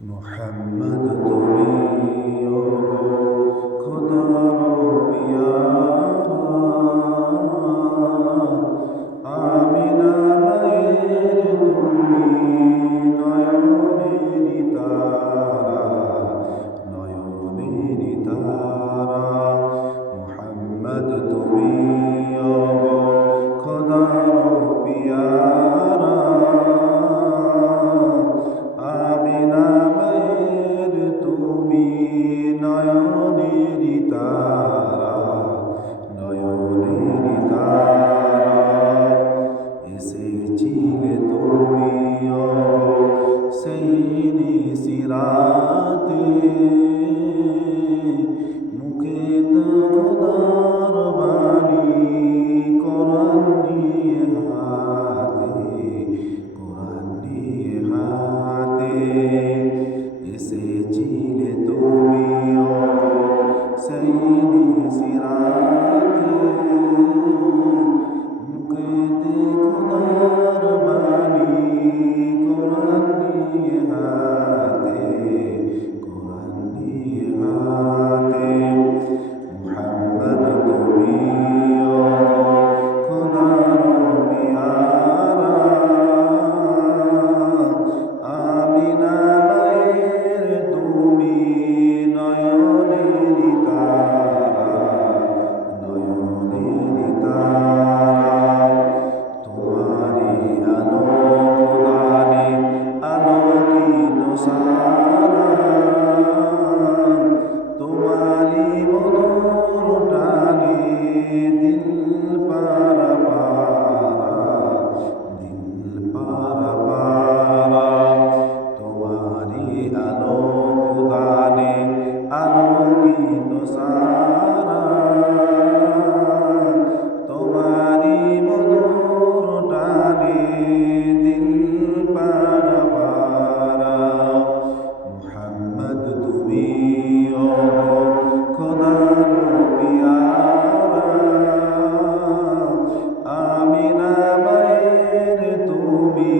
মোহাম্মদ তুমি খোদার পিয়ারা আমিনা মায়ের তুমি নয়নেরি তারা নয়নেরি তারা মোহাম্মদ তুমি খোদার পিয়ারা আমিনা মায়ের তুমি নয়নেরি তারা নয়নেরি তারা এসেছিলে তুমি সেই নিশিরাতে মুখে তো খোদার বাণী কোরআন নিয়ে হাতে এসেছিলে তুমি সেই নিশিরাতে মুখেতে খোদার বাণী কোরআন নিয়ে হাতে মুহাম্মদ তুমি খোদার পিয়ারা আমিনা মায়ের তুমি নয়নেরি তারা নয়নেরি তারা তোমারি আলো দানে আলোকিত সারা তোমারি মধুর টানে দিল পারা তোমারি আলো দানে আলোকিত সারা তোমারি মধুর টানে দিল পারা মুহাম্মদ তুমি খোদার পিয়ারা আমিনা মায়ের তুমি